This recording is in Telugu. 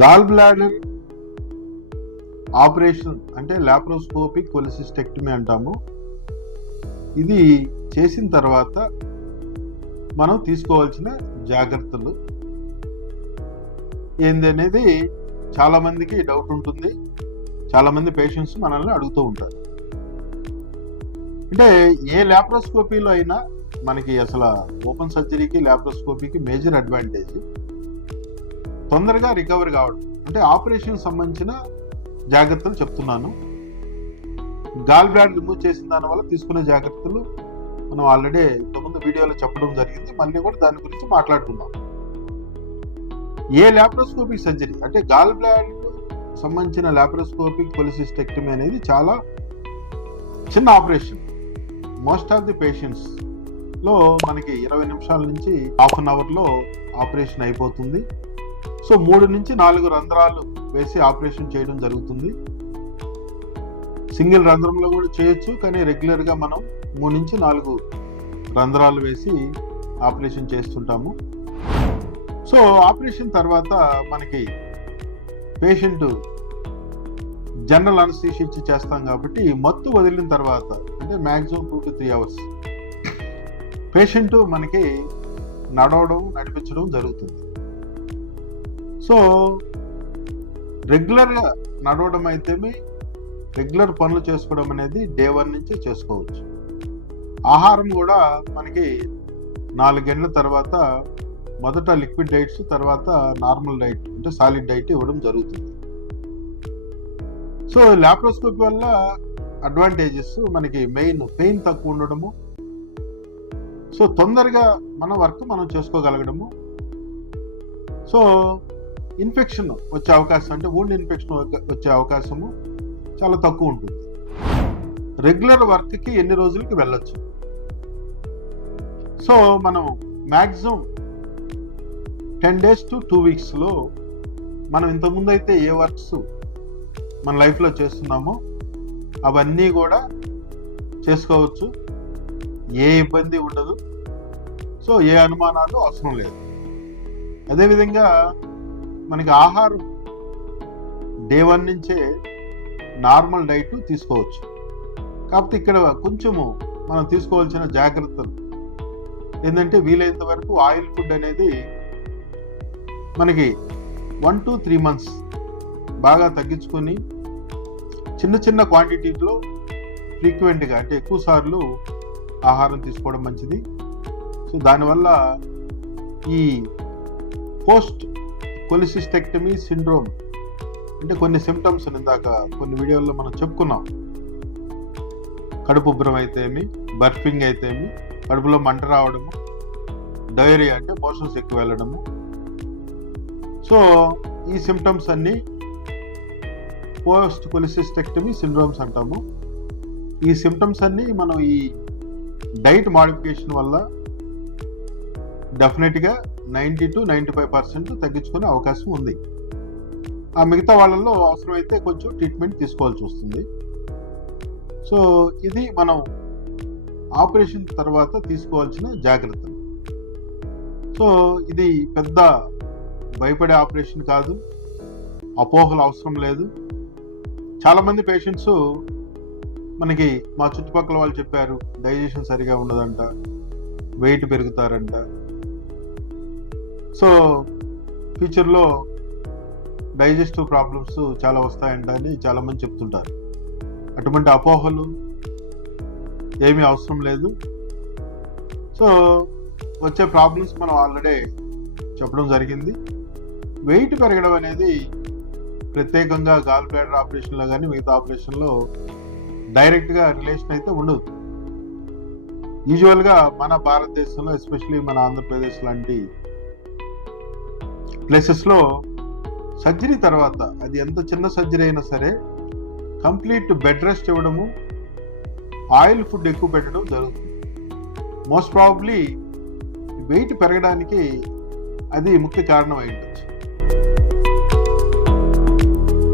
గాల్ బ్లాడర్ ఆపరేషన్ అంటే లాప్రోస్కోపిక్ కొలిసిస్టెక్టమీ అంటాము. ఇది చేసిన తర్వాత మనం తీసుకోవాల్సిన జాగ్రత్తలు ఏందనేది చాలా మందికి డౌట్ ఉంటుంది. చాలా మంది పేషెంట్స్ మనల్ని అడుగుతూ ఉంటారు. అంటే ఏ లాప్రోస్కోపీలో అయినా మనకి అసలు ఓపెన్ సర్జరీకి లాప్రోస్కోపీకి మేజర్ అడ్వాంటేజ్ తొందరగా రికవర్ కావడం. అంటే ఆపరేషన్ సంబంధించిన జాగ్రత్తలు చెప్తున్నాను. గాల్ బ్లాడర్ రిమూవ్ చేసిన దాని వల్ల తీసుకునే జాగ్రత్తలు మనం ఆల్రెడీ ఇంతకుముందు వీడియోలో చెప్పడం జరిగింది. మళ్ళీ కూడా దాని గురించి మాట్లాడుకుందాం. ఏ లాప్రోస్కోపిక్ సర్జరీ అంటే గాల్ బ్లాడర్ సంబంధించిన లాప్రోస్కోపిక్ కొలిసిస్టెక్టమీ అనేది చాలా చిన్న operation. Most of the patients లో మనకి 20 నిమిషాల నుంచి హాఫ్ అన్ అవర్లో ఆపరేషన్ అయిపోతుంది. సో 3 నుంచి 4 రంధ్రాలు వేసి ఆపరేషన్ చేయడం జరుగుతుంది. సింగిల్ రంధ్రంలో కూడా చేయొచ్చు, కానీ రెగ్యులర్గా మనం 3 నుంచి 4 రంధ్రాలు వేసి ఆపరేషన్ చేస్తుంటాము. సో ఆపరేషన్ తర్వాత మనకి పేషెంట్ జనరల్ అనస్థీషియా ఇచ్చి చేస్తాం కాబట్టి మత్తు వదిలిన తర్వాత అంటే మ్యాక్సిమం 2 to 3 hours పేషెంట్ మనకి నడవడం నడిపించడం జరుగుతుంది. సో రెగ్యులర్గా నడవడం అయితేమి రెగ్యులర్ పనులు చేసుకోవడం అనేది డే 1 నుంచి చేసుకోవచ్చు. ఆహారం కూడా మనకి 4 గంటల తర్వాత మొదట లిక్విడ్ డైట్స్, తర్వాత నార్మల్ డైట్ అంటే సాలిడ్ డైట్ ఇవ్వడం జరుగుతుంది. సో లాప్రోస్కోపీ వల్ల అడ్వాంటేజెస్ మనకి మెయిన్ పెయిన్ తక్కువ ఉండడము, సో తొందరగా మన వర్క్ మనం చేసుకోగలగడము, సో ఇన్ఫెక్షన్ వచ్చే అవకాశం అంటే వూండ్ ఇన్ఫెక్షన్ వచ్చే అవకాశము చాలా తక్కువ ఉంటుంది. రెగ్యులర్ వర్క్కి ఎన్ని రోజులకి వెళ్ళొచ్చు. సో మనం మ్యాక్సిమం 10 days to 2 weeksలో మనం ఇంతకుముందు అయితే ఏ వర్క్స్ మన లైఫ్లో చేస్తున్నామో అవన్నీ కూడా చేసుకోవచ్చు. ఏ ఇబ్బంది ఉండదు. సో ఏ అనుమానాలు అవసరం లేదు. అదేవిధంగా మనకి ఆహారం డే 1 నుంచే నార్మల్ డైట్ తీసుకోవచ్చు. కాకపోతే ఇక్కడ కొంచెము మనం తీసుకోవాల్సిన జాగ్రత్తలు ఏంటంటే వీలైనంత వరకు ఆయిల్ ఫుడ్ అనేది మనకి 1 to 3 months బాగా తగ్గించుకొని చిన్న చిన్న క్వాంటిటీలో ఫ్రీక్వెంట్గా అంటే ఎక్కువ సార్లు ఆహారం తీసుకోవడం మంచిది. సో దానివల్ల ఈ పోస్ట్ కొలిసిస్టెక్టమీ సిండ్రోమ్ అంటే కొన్ని సిమ్టమ్స్ ఇందాక కొన్ని వీడియోల్లో మనం చెప్పుకున్నాం. కడుపు ఉబ్బరం అయితేమి, బర్ఫింగ్ అయితేమి, కడుపులో మంట రావడము, డయేరియా అంటే మోషన్స్ ఎక్కువ వెళ్ళడము. సో ఈ సిమ్టమ్స్ అన్నీ పోస్ట్ కొలిసిస్టెక్టమీ సిండ్రోమ్స్ అంటాము. ఈ సిమ్టమ్స్ అన్నీ మనం ఈ డైట్ మాడిఫికేషన్ వల్ల డెఫినెట్గా 90 to 95% తగ్గించుకునే అవకాశం ఉంది. ఆ మిగతా వాళ్ళల్లో అవసరమైతే కొంచెం ట్రీట్మెంట్ తీసుకోవాల్సి వస్తుంది. సో ఇది మనం ఆపరేషన్ తర్వాత తీసుకోవాల్సిన జాగ్రత్తలు. సో ఇది పెద్ద భయపడే ఆపరేషన్ కాదు, అపోహలు అవసరం లేదు. చాలామంది పేషెంట్స్ మనకి మా చుట్టుపక్కల వాళ్ళు చెప్పారు డైజెషన్ సరిగా ఉండదంట, వెయిట్ పెరుగుతారంట, సో ఫ్యూచర్లో డైజెస్టివ్ ప్రాబ్లమ్స్ చాలా వస్తాయంట అని చాలామంది చెప్తుంటారు. అటువంటి అపోహలు ఏమీ అవసరం లేదు. సో వచ్చే ప్రాబ్లమ్స్ మనం ఆల్రెడీ చెప్పడం జరిగింది. వెయిట్ పెరగడం అనేది ప్రత్యేకంగా గాల్ బ్లాడర్ ఆపరేషన్లో కానీ మిగతా ఆపరేషన్లో డైరెక్ట్గా రిలేషన్ అయితే ఉండదు. యూజువల్గా మన భారతదేశంలో ఎస్పెషలీ మన ఆంధ్రప్రదేశ్ లాంటి ప్లేసెస్లో సర్జరీ తర్వాత అది ఎంత చిన్న సర్జరీ అయినా సరే కంప్లీట్ బెడ్ రెస్ట్ ఇవ్వడము, ఆయిల్ ఫుడ్ ఎక్కువ పెట్టడం జరుగుతుంది. మోస్ట్ ప్రాబబ్లీ వెయిట్ పెరగడానికి అది ముఖ్య కారణం అయింది.